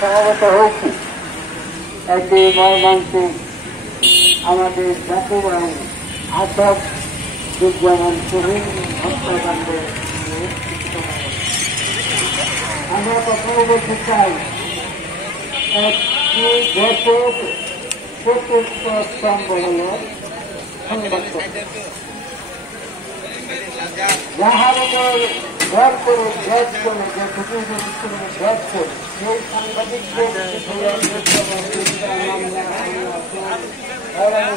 সমবেত হয়েছি একটি মর্মান্তিক আমাদের জাতির আটক বিদ্যমান শহীদ হত্যাকাণ্ডে আমরা প্রথমে বলতে চাই একটি দেশের চতুর্থ স্তম্ভ হল সংবাদপত্র, যাহার উপর ভর করে ভেদ করে যে ভেদ করে সেই সাংবাদিকদের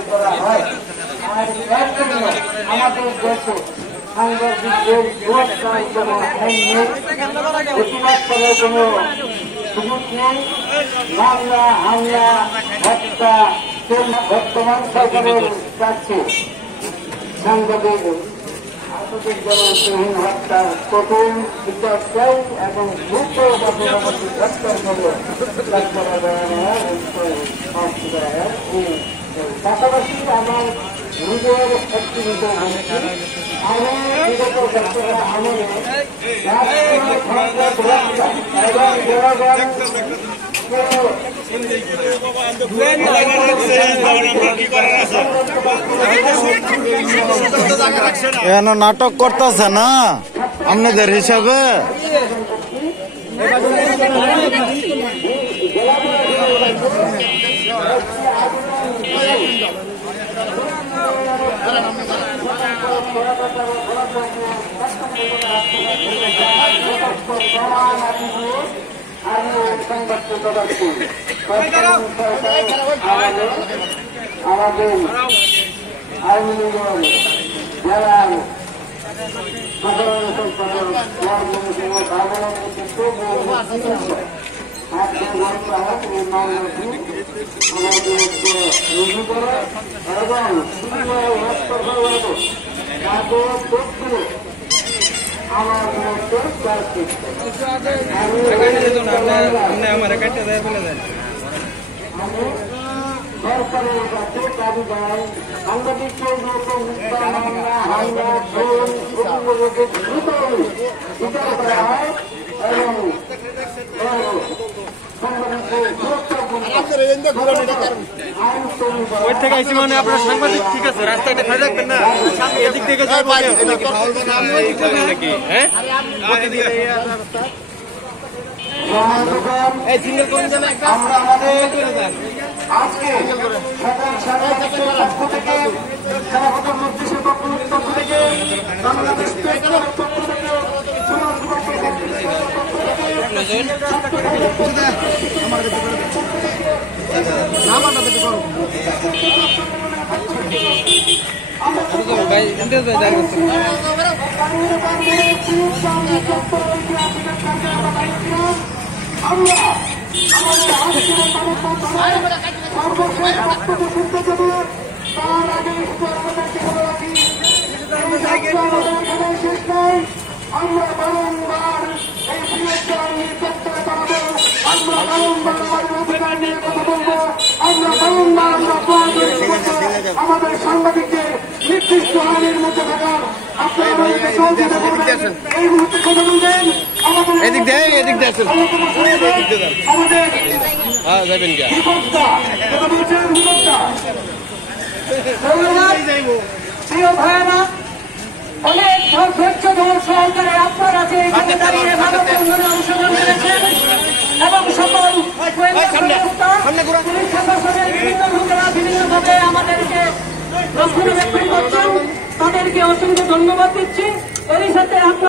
করা হয়। আর এর জন্য আমাদের দেশে সাংবাদিকদের পুরস্কার কোনো প্রতিবাদ করার কোনো সুযোগ নেই। মামলা, হামলা, হত্যা বর্তমান সরকারের কাছে সাংবাদিক আত্মবিজ্ঞানহীন হত্যার কঠিন বিচার চাই এবং দ্রুত গ্রেপ্তার করে পাশাপাশি আমার নিজের একটি নিজের আমি বিগত সরকারের আমলে এবং জনগণ এখানে নাটক করতেছে না আপনাদের হিসাবে। আমাদের আইনি জেলার সাধারণ রুজু করে এবং আমার সরকারের কাছে দাবি জানাই সাংবাদিকদের মতো মিথ্যা মামলা, হামলা, খুন, দ্রুত বিচার করা হয় এবং ওই থেকে আইসি মানে আপনার সাংবাদিক ঠিক আছে, রাস্তাটা খালি রাখবেন না, এদিক থেকে নাকি হ্যাঁ আমরা আমাদের আজকে সকল সাংবাদিকদের পক্ষ থেকে, সভাপতির নির্দেশের পক্ষ থেকে, বাংলাদেশ পেপারের পক্ষ থেকে, সমাজ আমরা বারংবার এই বৃহত্তর নিয়ে চেষ্টা করবো, আমরা বারংবার অধিকার নিয়ে কথা বলবো, আমরা বারংবার আমাদের সাংবাদিকদের নির্দিষ্ট আইনের মধ্যে থাকার আপনারা এই মুহূর্তে কথা বলবেন। অনেক স্বচ্ছ দল সহকারে আপনারা যে এখানে দাঁড়িয়ে মানব বন্ধনে অংশগ্রহণ করেছেন এবং সকল পুলিশ প্রশাসনের বিভিন্ন লোকেরা বিভিন্নভাবে আমাদেরকে রক্ষণাবেক্ষণ করছেন, তাদেরকে অসংখ্য ধন্যবাদ দিচ্ছি। এরই সাথে